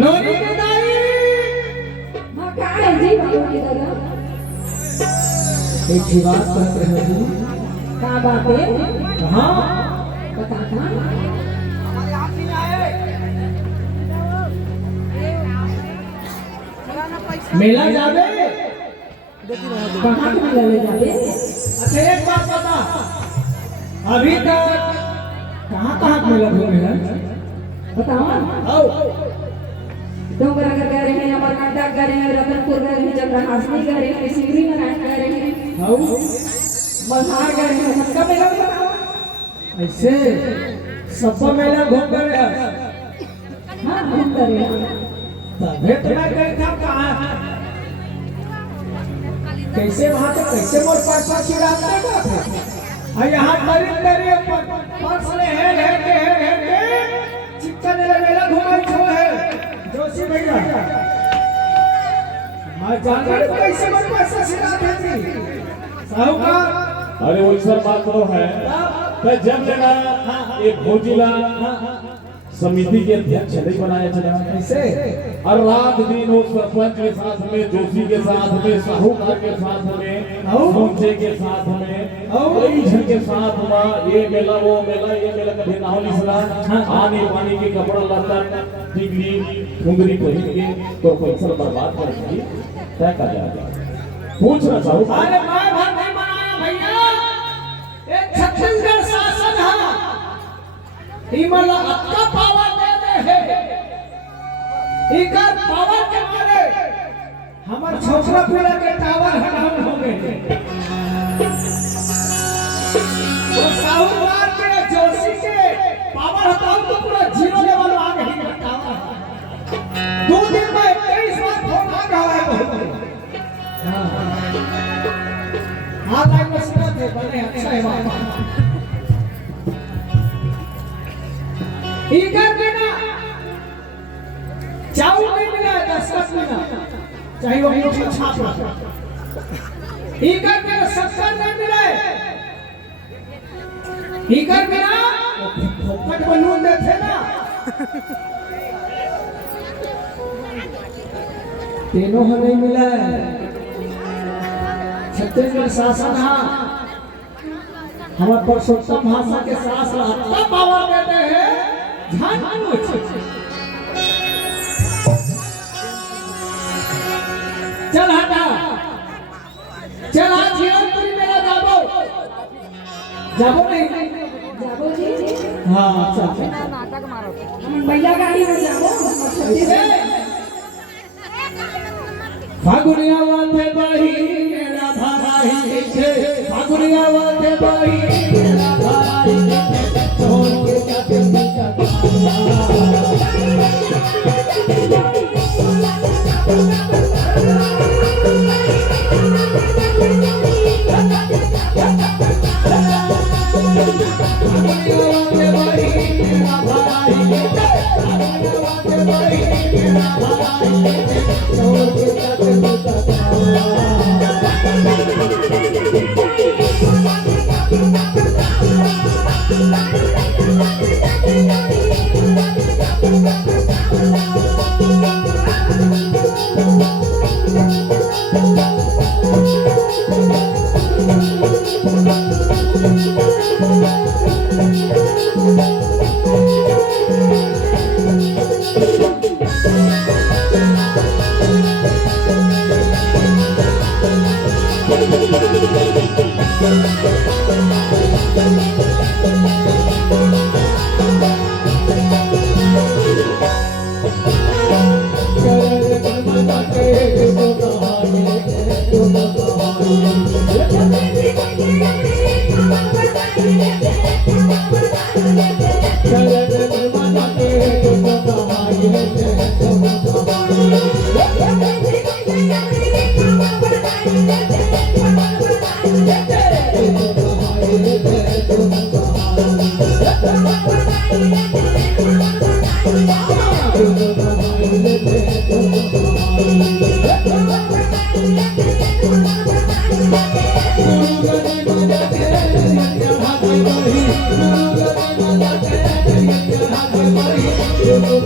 नोनी के दाई हाँ क्या है जी नोनी दादा एक ही बात करते हैं जी क्या बात है हाँ बता कहाँ हमारे हाथ नहीं आए मेला जाबे कहाँ के मेला ले जाते अच्छा एक बात बता अभी तक कहाँ मेला घूमे हैं बताओ आओ डोंगरगर गए रहे हैं अमरकंटक गए हैं रतनपुर गए हैं चंद्रहासनी गए हैं सिंगरी नारायण गए हैं आओ मल्हार गए हैं सबका मेला बताओ ऐसे सब मेला घूम कर हाँ घूम कर रहे हैं तबे तो मैं गई था कहाँ कैसे वहाँ से कैसे मोर पैसा चिराते का यहाँ करीब परसले है चिकन मेला घुमाई छो है जोशी भैया मैं जानवर कैसे मोर पैसा चिराते थी साहूकार अरे वैसा बात तो है तो जब लेना एक भोजिला समिति के अध्यक्ष नहीं बनाया चला कैसे और रात दिन वो सरपंच के साथ में जोशी के साथ में साहूकार के साथ में मुंचे के साथ में कई जन के साथ में ये मेला कभी ना हो निसला आने पानी के कपड़ा लता टिकली घुंगरी पहन के तो पैसा बर्बाद कर दी तय कर जाएगा पूछना साहूकार अरे मैं भर नहीं बनाया भैया एक छत्तीसगढ़ शासन है हिमालय आपका पावर दे है इकर पावर के मारे हमार छोकरा पूरा के टावर हटावन हो गए तो साहूकार के जोशी के पावर हटाओ तो पूरा जीरो लेवल आ गई टावर 2 दिन में 23 बार फोन आ रहा है बहुत हाँ लाइन में सीधा थे बने अच्छा है बात इधर में ना चाऊ नहीं मिला 10 मिला चाहे वो मुझे छाप रहा इधर में 70 नहीं मिले इधर में ना फोकट बलून देते ना तीनों हमें नहीं मिला छत्तीसगढ़ शासन हाँ हमारे परसोत्तम भाषा के साथ इतना पावर देते हैं चल हटा चल आज जीवनपुरी मेला जाबो जाबो नहीं जाबो जी हाँ चल नाटक मारो हम भैया गाड़ी में जाबो फागुनिया वाले बही मेरा भाई थे फागुनिया वाले बही मेरा भाई थे छोड़ के जाते Thank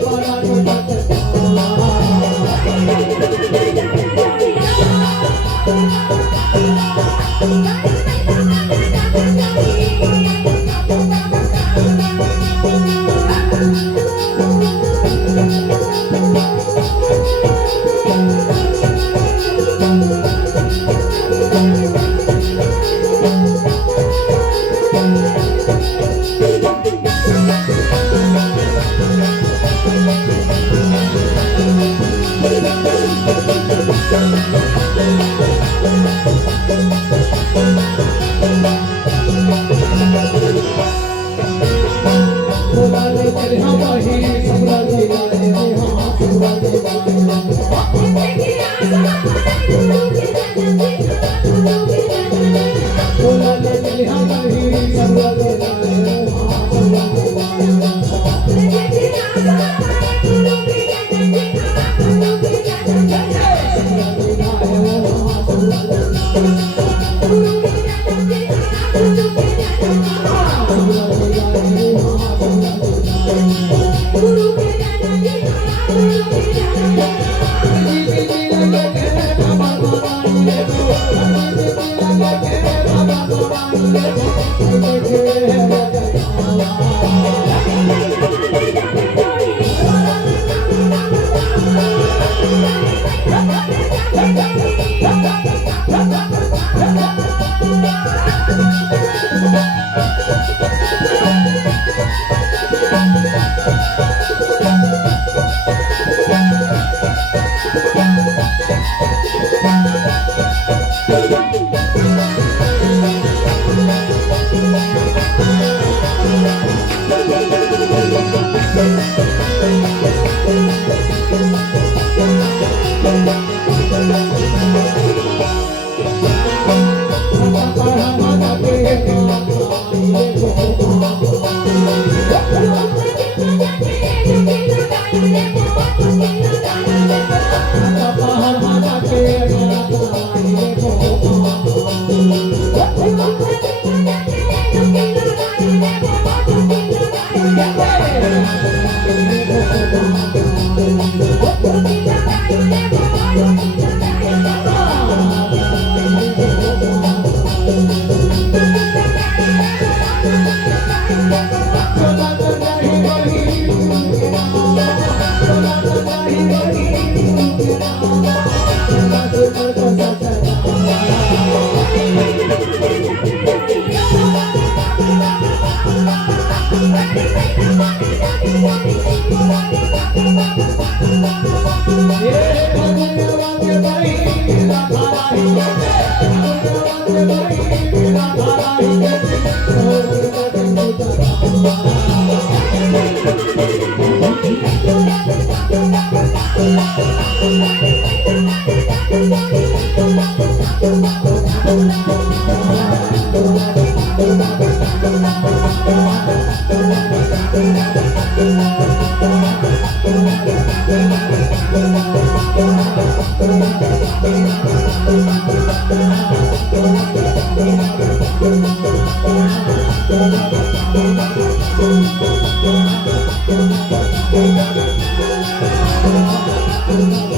you.